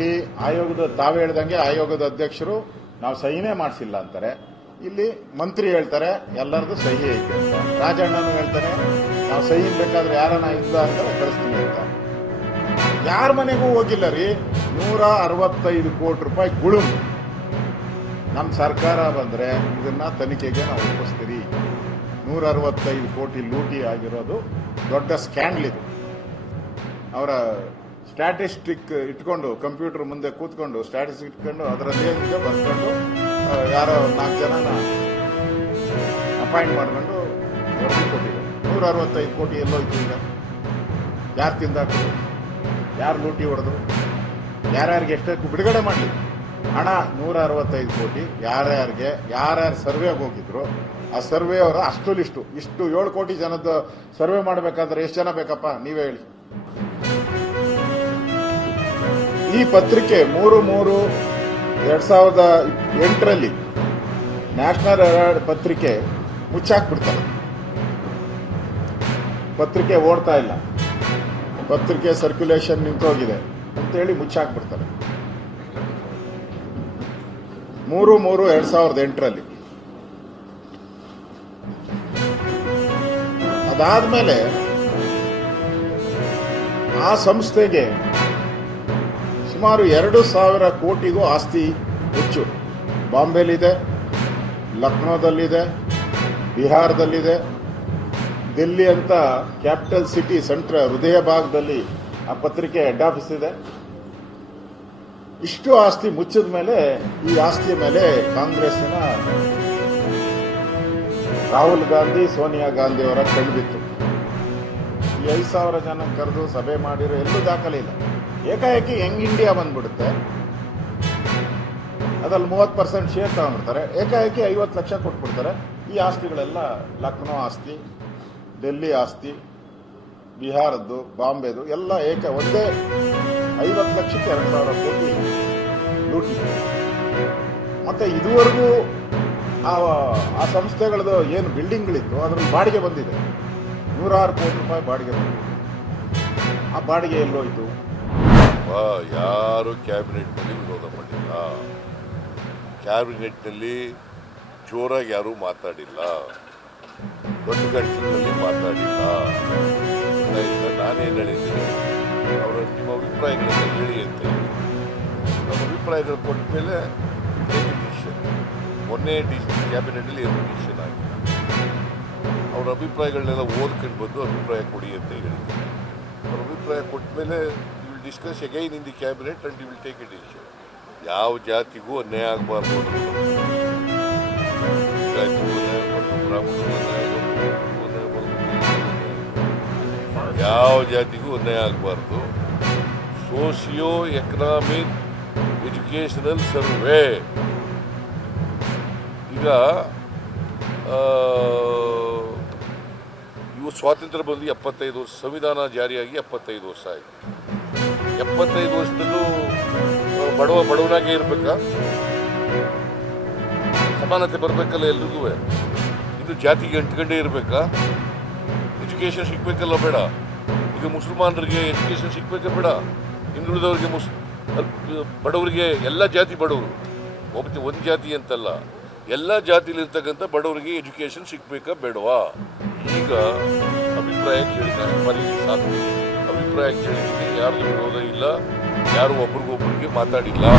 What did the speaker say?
ಇಲ್ಲಿ ಆಯೋಗದ ತಾವು ಹೇಳ್ದಂಗೆ ಆಯೋಗದ ಅಧ್ಯಕ್ಷರು ನಾವು ಸಹಿನೇ ಮಾಡಿಸಿಲ್ಲ ಅಂತಾರೆ. ಇಲ್ಲಿ ಮಂತ್ರಿ ಹೇಳ್ತಾರೆ ಎಲ್ಲರದು ಸಹಿ ಐತೆ ಅಂತ. ರಾಜಣ್ಣನು ಹೇಳ್ತಾನೆ ನಾವು ಸಹಿ ಬೇಕಾದ್ರೆ ಯಾರನ್ನ ಇದ್ದ ಅಂತಾರೆ ಕಳಿಸ್ತೀವಿ ಅಂತ. ಯಾರ ಮನೆಗೂ ಹೋಗಿಲ್ಲ ರೀ. 165 ಕೋಟಿ ರೂಪಾಯಿ ಗುಳುಂ. ನಮ್ಮ ಸರ್ಕಾರ ಬಂದ್ರೆ ಇದನ್ನ ತನಿಖೆಗೆ ನಾವು ಒಪ್ಪಿಸ್ತೀರಿ. 165 ಕೋಟಿ ಲೂಟಿ ಆಗಿರೋದು ದೊಡ್ಡ ಸ್ಕ್ಯಾಂಡಲ್ ಇದು. ಅವರ ಸ್ಟ್ಯಾಟಿಸ್ಟಿಕ್ ಇಟ್ಕೊಂಡು ಕಂಪ್ಯೂಟರ್ ಮುಂದೆ ಕೂತ್ಕೊಂಡು ಸ್ಟ್ಯಾಟಿಸ್ಟಿಕ್ ಇಟ್ಕೊಂಡು ಅದರಲ್ಲಿ ಏನಿದೆ ಬರ್ಕೊಂಡು ಯಾರೋ 4 ಜನನ ಅಪಾಯಿಂಟ್ ಮಾಡ್ಕೊಂಡು ವರದಿ ಕೊಟ್ಟಿದ್ದಾರೆ. 165 ಕೋಟಿ ಎಲ್ಲೋಯ್ತು ಈಗ? ಯಾರು ತಿಂದಾಕಿದ್ರು? ಯಾರು ಲೂಟಿ ಹೊಡೆದ್ರು? ಯಾರ್ಯಾರಿಗೆ ಎಷ್ಟಕ್ಕೆ ಬಿಡುಗಡೆ ಮಾಡಲಿ ಹಣ? 165 ಕೋಟಿ ಯಾರ್ಯಾರು ಸರ್ವೆಗೆ ಹೋಗಿದ್ರು ಆ ಸರ್ವೆ ಅವರ ಅಷ್ಟು ಲಿಸ್ಟು. ಇಷ್ಟು 7 ಕೋಟಿ ಜನದ ಸರ್ವೆ ಮಾಡಬೇಕಾದ್ರೆ ಎಷ್ಟು ಜನ ಬೇಕಪ್ಪ ನೀವೇ ಹೇಳಿ. ಈ ಪತ್ರಿಕೆ 3/3/2008 ನ್ಯಾಷನಲ್ ಹೆರಾಲ್ಡ್ ಪತ್ರಿಕೆ ಮುಚ್ಚಾಕ್ಬಿಡ್ತಾರೆ. ಪತ್ರಿಕೆ ಓಡ್ತಾ ಇಲ್ಲ, ಪತ್ರಿಕೆ ಸರ್ಕ್ಯುಲೇಷನ್ ನಿಂತೋಗಿದೆ ಅಂತೇಳಿ ಮುಚ್ಚಾಕ್ಬಿಡ್ತಾರೆ. 3/3/2008 ಅದಾದ್ಮೇಲೆ ಆ ಸಂಸ್ಥೆಗೆ ಸುಮಾರು 2,000 ಕೋಟಿಗೂ ಆಸ್ತಿ ಹೆಚ್ಚು. ಬಾಂಬೆಲಿದೆ, ಲಕ್ನೋದಲ್ಲಿದೆ, ಬಿಹಾರದಲ್ಲಿದೆ, ದಿಲ್ಲಿ ಅಂತ ಕ್ಯಾಪಿಟಲ್ ಸಿಟಿ ಸೆಂಟ್ರಲ್ ಹೃದಯ ಭಾಗದಲ್ಲಿ ಆ ಪತ್ರಿಕೆ ಹೆಡ್ ಆಫೀಸ್ ಇದೆ. ಇಷ್ಟು ಆಸ್ತಿ ಮುಚ್ಚಿದ ಮೇಲೆ ಈ ಆಸ್ತಿಯ ಮೇಲೆ ಕಾಂಗ್ರೆಸ್ಸಿನ ರಾಹುಲ್ ಗಾಂಧಿ, ಸೋನಿಯಾ ಗಾಂಧಿ ಅವರ ಕಣ್ಬಿತ್ತು. ಈ 5,000 ಜನ ಕರೆದು ಸಭೆ ಮಾಡಿರೋ ಎಲ್ಲೂ ದಾಖಲೆ ಇಲ್ಲ. ಏಕಾಏಕಿ ಯಂಗ್ ಇಂಡಿಯಾ ಬಂದ್ಬಿಡುತ್ತೆ, ಅದ್ರಲ್ಲಿ 30% ಶೇರ್ ತಗೊಂಡ್ಬಿಡ್ತಾರೆ. ಏಕಾಏಕಿ 50 ಲಕ್ಷ ಕೊಟ್ಬಿಡ್ತಾರೆ. ಈ ಆಸ್ತಿಗಳೆಲ್ಲ ಲಕ್ನೋ ಆಸ್ತಿ, ಡೆಲ್ಲಿ ಆಸ್ತಿ, ಬಿಹಾರದ್ದು, ಬಾಂಬೆದು ಎಲ್ಲ ಒಂದೇ 50 ಲಕ್ಷಕ್ಕೆ 2,000 ಕೋಟಿ ಲೂಟಿ. ಮತ್ತೆ ಇದುವರೆಗೂ ಆ ಸಂಸ್ಥೆಗಳದ್ದು ಏನು ಬಿಲ್ಡಿಂಗ್ಗಳಿತ್ತು ಅದ್ರಲ್ಲಿ ಬಾಡಿಗೆ ಬಂದಿದೆ. 106 ಕೋಟಿ ರೂಪಾಯಿ ಬಾಡಿಗೆ ಬಂದಿದೆ. ಆ ಬಾಡಿಗೆ ಎಲ್ಲೋಯ್ತು? ಯಾರು ಕ್ಯಾಬಿನೆಟ್ನಲ್ಲಿ ವಿರೋಧ ಮಾಡಿಲ್ಲ, ಕ್ಯಾಬಿನೆಟ್ನಲ್ಲಿ ಜೋರಾಗಿ ಯಾರೂ ಮಾತಾಡಿಲ್ಲ, ದೊಡ್ಡ ಗಂಟಲಿನಲ್ಲಿ ಮಾತಾಡಿಲ್ಲ. ನಾನೇನು ಹೇಳಿದ್ದೀನಿ, ಅವರ ನಿಮ್ಮ ಅಭಿಪ್ರಾಯಗಳನ್ನು ಹೇಳಿ ಅಂತ ಹೇಳಿ ನಮ್ಮ ಅಭಿಪ್ರಾಯಗಳು ಕೊಟ್ಟ ಮೇಲೆ ಡಿಸಿಷನ್. ಮೊನ್ನೆ ಕ್ಯಾಬಿನೆಟ್ನಲ್ಲಿ ಏನು ಡಿಸಿಷನ್ ಆಗಿಲ್ಲ. ಅವರ ಅಭಿಪ್ರಾಯಗಳನ್ನೆಲ್ಲ ಓದ್ಕೊಂಡು ಬಂದು ಅಭಿಪ್ರಾಯ ಕೊಡಿ ಅಂತ ಹೇಳಿದ್ದೀನಿ. ಅವ್ರ ಅಭಿಪ್ರಾಯ ಕೊಟ್ಟ ಮೇಲೆ discuss again in the cabinet and you will take a decision. ಯಾವ ಜಾತಿಗೂ ಅನ್ಯಾಯ ಆಗಬಾರ್ದು, ಜಾತಿಗೂ ಅನ್ಯಾಯ ಆಗಬಾರ್ದು, ಬ್ರಾಹ್ಮಣರಿಗೂ ಅನ್ಯಾಯ ಆಗಬಾರ್ದು, ಯಾವ ಜಾತಿಗೂ ಅನ್ಯಾಯ ಆಗಬಾರ್ದು. ಸೋಸಿಯೋ ಎಕನಾಮಿಕ್ ಎಜುಕೇಷನಲ್ ಸರ್ವೆ. ಈಗ ಇವು ಸ್ವಾತಂತ್ರ್ಯ ಬಂದು 75 ವರ್ಷ, ಸಂವಿಧಾನ ಜಾರಿಯಾಗಿ 75 ವರ್ಷ ಆಯಿತು. 75 ವರ್ಷದಲ್ಲೂ ಬಡವನಾಗೇ ಇರಬೇಕಾ? ಸಮಾನತೆ ಬರಬೇಕಲ್ಲ ಎಲ್ರಿಗೂ. ಇದು ಜಾತಿಗೆ ಅಂಟ್ಕೊಂಡೇ ಇರಬೇಕಾ? ಎಜುಕೇಷನ್ ಸಿಗ್ಬೇಕಲ್ಲ ಬೇಡ? ಈಗ ಮುಸಲ್ಮಾನರಿಗೆ ಎಜುಕೇಷನ್ ಸಿಗ್ಬೇಕಾ ಬೇಡ? ಹಿಂದುಳಿದವರಿಗೆ ಬಡವರಿಗೆ, ಎಲ್ಲ ಜಾತಿ ಬಡವರು, ಒಂದು ಜಾತಿ ಅಂತಲ್ಲ, ಎಲ್ಲ ಜಾತಿಲಿರ್ತಕ್ಕಂಥ ಬಡವರಿಗೆ ಎಜುಕೇಷನ್ ಸಿಗ್ಬೇಕಾ ಬೇಡವಾ? ಈಗ ಅಭಿಪ್ರಾಯ ಕೇಳಿದ್ರೆ ಮರೀಲಿ ಸಾಕು. ಅಭಿಪ್ರಾಯ ಕೇಳಿದ್ದೀನಿ, ಯಾರ್ದು ವಿರೋಧ ಇಲ್ಲ, ಯಾರು ಒಬ್ರಿಗೊಬ್ರಿಗೆ ಮಾತಾಡಿಲ್ಲ.